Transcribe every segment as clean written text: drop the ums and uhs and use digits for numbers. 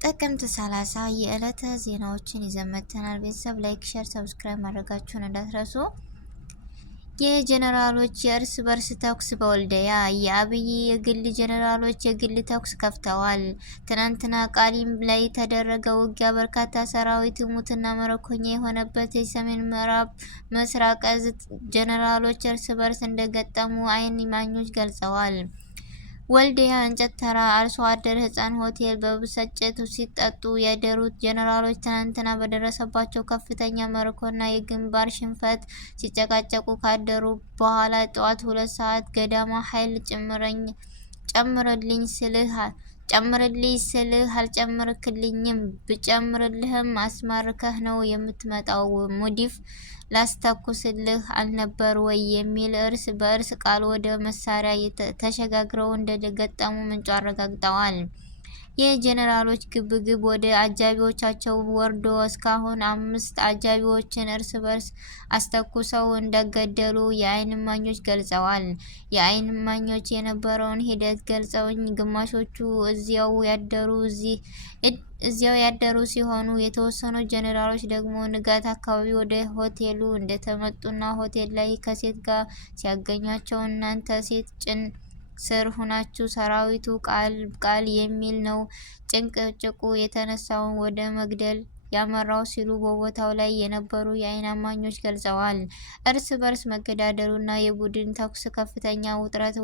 ጥቅምት 30 የዕለተ ዜናዎችን ይዘን መጥተናል። ቤተሰብ ላይክ፣ ሼር፣ ሰብስክራይብ ማድረጋችሁን እንዳትረሱ። የጀነራሎች የእርስ በርስ ተኩስ በወልዲያ። የአብይ የግል ጀነራሎች የግል ተኩስ ከፍተዋል። ትናንትና ቃሊም ላይ የተደረገ ውጊያ በርካታ ሰራዊት ሙትና መረኮኛ የሆነበት የሰሜን ምዕራብ ምስራቅ እዝ ጀነራሎች እርስ በርስ እንደገጠሙ ዓይን እማኞች ገልጸዋል። ወልዲያ እንጨት ተራ አርሶ አደር ህፃን ሆቴል በብስጭት ሲጠጡ ያደሩት ጀነራሎች ትናንትና በደረሰባቸው ከፍተኛ መርኮና የግንባር ሽንፈት ሲጨቃጨቁ ካደሩ በኋላ ጠዋት 2 ሰዓት ገዳማ ኃይል ጨምርልኝ ስልህ አልጨመርክልኝም፣ ብጨምርልህም አስማርከህ ነው የምትመጣው፣ ሙዲፍ ላስተኩስልህ አልነበር ወይ የሚል እርስ በእርስ ቃል ወደ መሳሪያ ተሸጋግረው እንደገጠሙ ምንጩ አረጋግጠዋል። የጀነራሎች ግብግብ ወደ አጃቢዎቻቸው ወርዶ እስካሁን 5 አጃቢዎችን እርስ በርስ አስተኩሰው እንደገደሉ የዓይን እማኞች ገልጸዋል። የዓይን እማኞች የነበረውን ሂደት ገልጸውኝ ግማሾቹ እዚያው ያደሩ ሲሆኑ የተወሰኑ ጀነራሎች ደግሞ ንጋት አካባቢ ወደ ሆቴሉ እንደተመጡና ሆቴል ላይ ከሴት ጋር ሲያገኟቸው እናንተ ሴት ጭን ስር ሁናችሁ ሰራዊቱ ቃል የሚል ነው ጭንቅጭቁ የተነሳውን ወደ መግደል ያመራው ሲሉ በቦታው ላይ የነበሩ የዓይን እማኞች ገልጸዋል። እርስ በርስ መገዳደሉና የቡድን ተኩስ ከፍተኛ ውጥረት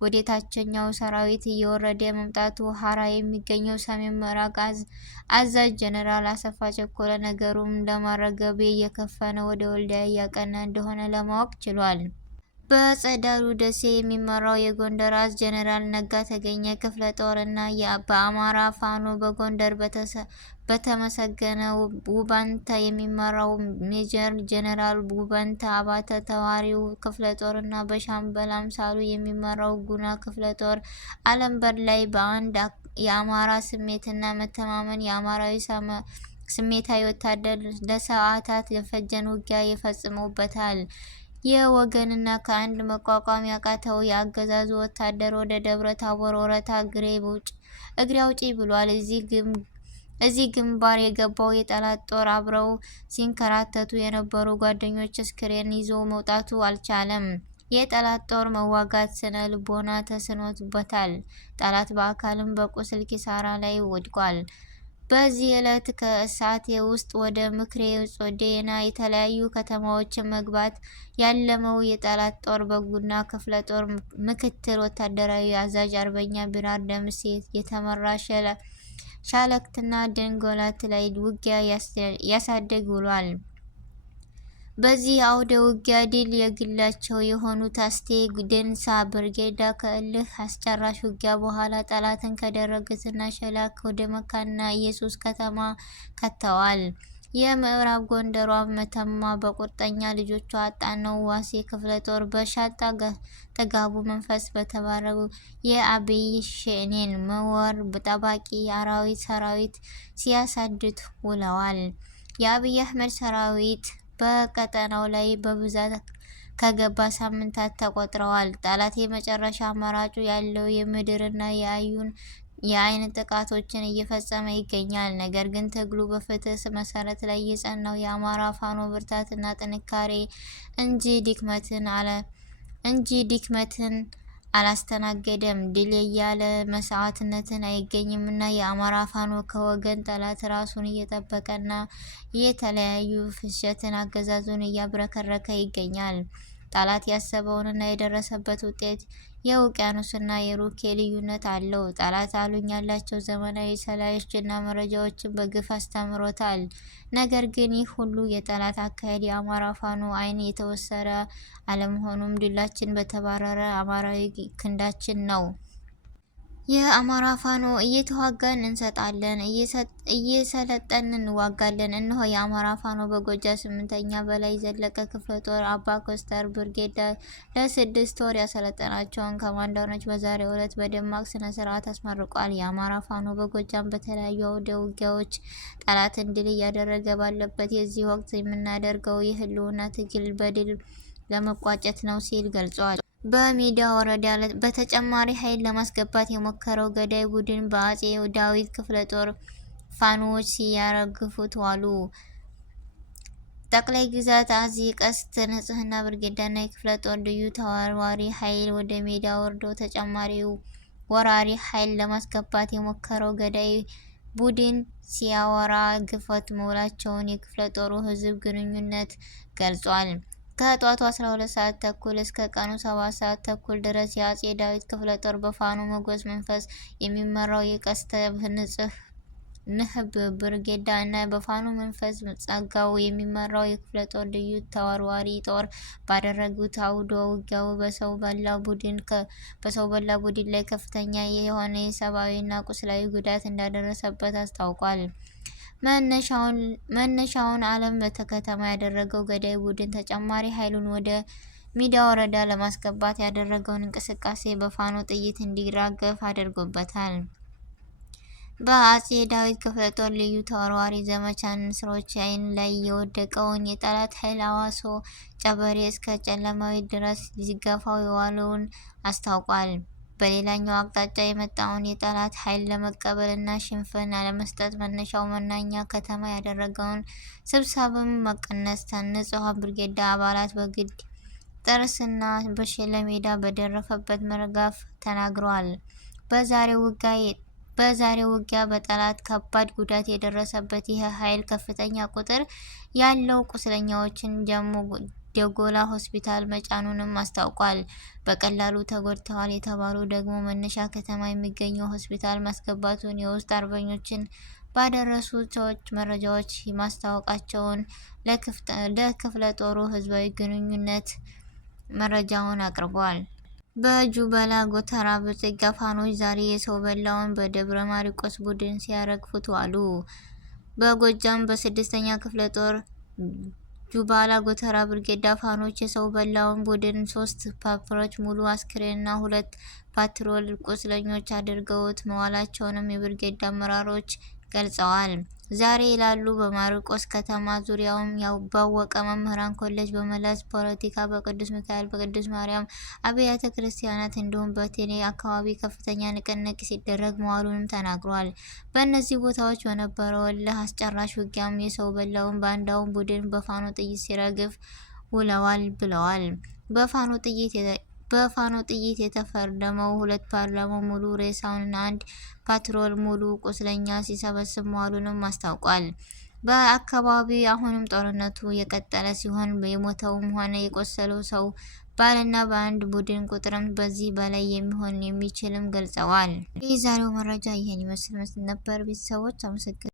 ወደ ታችኛው ሰራዊት እየወረደ መምጣቱ ሀራ የሚገኘው ሰሜን ምዕራብ እዝ አዛዥ ጀነራል አሰፋ ቸኮለ ነገሩን ለማረገብ እየከፈነ ወደ ወልዲያ እያቀና እንደሆነ ለማወቅ ችሏል። በጸዳሉ ደሴ የሚመራው የጎንደር እዝ ጀነራል ነጋ ተገኘ ክፍለ ጦር እና በአማራ ፋኖ በጎንደር በተመሰገነው ውባንተ የሚመራው ሜጀር ጀነራል ውባንተ አባተ ተዋሪው ክፍለ ጦር እና በሻምበል አምሳሉ የሚመራው ጉና ክፍለ ጦር አለምበር ላይ በአንድ የአማራ ስሜትና መተማመን የአማራዊ ስሜታዊ ወታደር ለሰዓታት የፈጀን ውጊያ ይፈጽሙበታል። የወገንና ከአንድ መቋቋም ያቃተው የአገዛዙ ወታደር ወደ ደብረ ታቦር ወረታ እግሬ አውጪ ብሏል። እዚህ ግንባር የገባው የጠላት ጦር አብረው ሲንከራተቱ የነበሩ ጓደኞች አስክሬን ይዞ መውጣቱ አልቻለም። የጠላት ጦር መዋጋት ስነ ልቦና ተስኖበታል። ጠላት በአካልም በቁስል ኪሳራ ላይ ወድቋል። በዚህ ዕለት ከእሳቴ ውስጥ ወደ ምክሬ ጾዴና የተለያዩ ከተማዎችን መግባት ያለመው የጠላት ጦር በጉና ክፍለ ጦር ምክትል ወታደራዊ አዛዥ አርበኛ ቢራር ደምሴ የተመራ ሻለክትና ደንጎላት ላይ ውጊያ ያሳድግ ውሏል። በዚህ አውደ ውጊያ ድል የግላቸው የሆኑት አስቴ ደንሳ ብርጌዳ ከእልህ አስጨራሽ ውጊያ በኋላ ጠላትን ከደረገትና ሸላክ ወደ መካና ኢየሱስ ከተማ ከተዋል። የምዕራብ ጎንደሯ መተማ በቁርጠኛ ልጆቿ አጣነው ዋሴ ክፍለ ጦር በሻጣ ተጋቡ መንፈስ በተባረው የአብይ ሸኔን መወር ጠባቂ አራዊት ሰራዊት ሲያሳድድ ውለዋል። የአብይ አህመድ ሰራዊት በቀጠናው ላይ በብዛት ከገባ ሳምንታት ተቆጥረዋል። ጠላት የመጨረሻ አማራጩ ያለው የምድርና የአይን ጥቃቶችን እየፈጸመ ይገኛል። ነገር ግን ትግሉ በፍትህ መሰረት ላይ የጸናው የአማራ ፋኖ ብርታትና ጥንካሬ እንጂ ድክመትን አላስተናገደም። ድል ያለ መስዋዕትነትን አይገኝምና የአማራ ፋኖ ከወገን ጠላት ራሱን እየጠበቀና የተለያዩ ፍሸትን አገዛዙን እያብረከረከ ይገኛል። ጠላት ያሰበውንና የደረሰበት ውጤት የውቅያኖስና የሩኬ ልዩነት አለው። ጠላት አሉኝ ያላቸው ዘመናዊ ሰላዮችና መረጃዎችን በግፍ አስተምሮታል። ነገር ግን ይህ ሁሉ የጠላት አካሄድ የአማራ ፋኖ ዓይን የተወሰረ አለመሆኑም ድላችን በተባረረ አማራዊ ክንዳችን ነው። የአማራ ፋኖ እየተዋጋን እንሰጣለን፣ እየሰለጠንን እንዋጋለን። እነሆ የአማራ ፋኖ በጎጃም 8ኛ በላይ ዘለቀ ክፍለ ጦር አባ ኮስተር ብርጌድ ለ6 ወር ያሰለጠናቸውን ኮማንደሮች በዛሬው ዕለት በደማቅ ስነ ስርዓት አስመርቋል። የአማራ ፋኖ በጎጃም በተለያዩ አውደ ውጊያዎች ጠላትን ድል እያደረገ ባለበት የዚህ ወቅት የምናደርገው የህልውና ትግል በድል ለመቋጨት ነው ሲል ገልጿል። በሜዳ ወረዳ በተጨማሪ ኃይል ለማስገባት የሞከረው ገዳይ ቡድን በአጼ ዳዊት ክፍለ ጦር ፋኖዎች ሲያረግፉት ዋሉ። ጠቅላይ ግዛት አዚ ቀስተ ንጽህና ብርጌዳና የክፍለ ጦር ልዩ ተወርዋሪ ኃይል ወደ ሜዳ ወርዶ ተጨማሪው ወራሪ ኃይል ለማስገባት የሞከረው ገዳይ ቡድን ሲያወራ ግፈት መውላቸውን የክፍለ ጦሩ ህዝብ ግንኙነት ገልጿል። ከጧቱ 12 ሰዓት ተኩል እስከ ቀኑ 7 ሰዓት ተኩል ድረስ የአጼ ዳዊት ክፍለ ጦር በፋኖ ሞገስ መንፈስ የሚመራው የቀስተ ንህብ ብርጌዳ እና በፋኖ መንፈስ ጸጋው የሚመራው የክፍለ ጦር ልዩ ተወርዋሪ ጦር ባደረጉት አውደ ውጊያው በሰው በላ ቡድን ላይ ከፍተኛ የሆነ የሰብአዊና ቁስላዊ ጉዳት እንዳደረሰበት አስታውቋል። መነሻውን አለም ከተማ ያደረገው ገዳይ ቡድን ተጨማሪ ኃይሉን ወደ ሚዳ ወረዳ ለማስገባት ያደረገውን እንቅስቃሴ በፋኖ ጥይት እንዲራገፍ አድርጎበታል። በአጼ ዳዊት ክፍለ ጦር ልዩ ተወርዋሪ ዘመቻ ንስሮች ዓይን ላይ የወደቀውን የጠላት ኃይል አዋሶ ጨበሬ እስከ ጨለማዊት ድረስ ሲገፋው የዋለውን አስታውቋል። በሌላኛው አቅጣጫ የመጣውን የጠላት ኃይል ለመቀበልና ሽንፈት ለመስጠት መነሻው መናኛ ከተማ ያደረገውን ስብሰባም መቀነስ ንጹሃን ብርጌዳ አባላት በግድ ጥርስና በሸለሜዳ በደረፈበት መርጋፍ ተናግረዋል። በዛሬው ውጊያ በጠላት ከባድ ጉዳት የደረሰበት ይህ ኃይል ከፍተኛ ቁጥር ያለው ቁስለኛዎችን ደጎላ ሆስፒታል መጫኑንም አስታውቋል። በቀላሉ ተጎድተዋል የተባሉ ደግሞ መነሻ ከተማ የሚገኘው ሆስፒታል ማስገባቱን የውስጥ አርበኞችን ባደረሱ ሰዎች መረጃዎች ማስታወቃቸውን ለክፍለ ጦሩ ህዝባዊ ግንኙነት መረጃውን አቅርቧል። በጁበላ ጎተራ ብልጽጋ ፋኖች ዛሬ የሰው በላውን በደብረ ማርቆስ ቡድን ሲያረግፉት ዋሉ። በጎጃም በ6ኛ ክፍለ ጦር ጁባላ ጎተራ ብርጌዳ ፋኖች የሰው በላውን ቡድን 3 ፓትሮች ሙሉ አስክሬንና 2 ፓትሮል ቁስለኞች አድርገውት መዋላቸውንም የብርጌዳ አመራሮች ገልጸዋል። ዛሬ ይላሉ በማርቆስ ከተማ ዙሪያውን ባወቀ መምህራን ኮሌጅ በመለስ ፖለቲካ በቅዱስ ሚካኤል በቅዱስ ማርያም አብያተ ክርስቲያናት እንዲሁም በቴሌ አካባቢ ከፍተኛ ንቅናቄ ሲደረግ መዋሉንም ተናግሯል። በእነዚህ ቦታዎች በነበረው እልህ አስጨራሽ ውጊያም የሰው በላውን ባንዳውን ቡድን በፋኖ ጥይት ሲረግፍ ውለዋል ብለዋል። በፋኖ ጥይት የተፈረደመው 2 ፓትሮል ሙሉ ሬሳውንና 1 ፓትሮል ሙሉ ቁስለኛ ሲሰበስብ መዋሉንም አስታውቋል። በአካባቢው አሁንም ጦርነቱ የቀጠለ ሲሆን የሞተውም ሆነ የቆሰለው ሰው ባልና በአንድ ቡድን ቁጥርም በዚህ በላይ የሚሆን የሚችልም ገልጸዋል። የዛሬው መረጃ ይሄን ይመስል ነበር። ቤተሰቦች አመሰግናለሁ።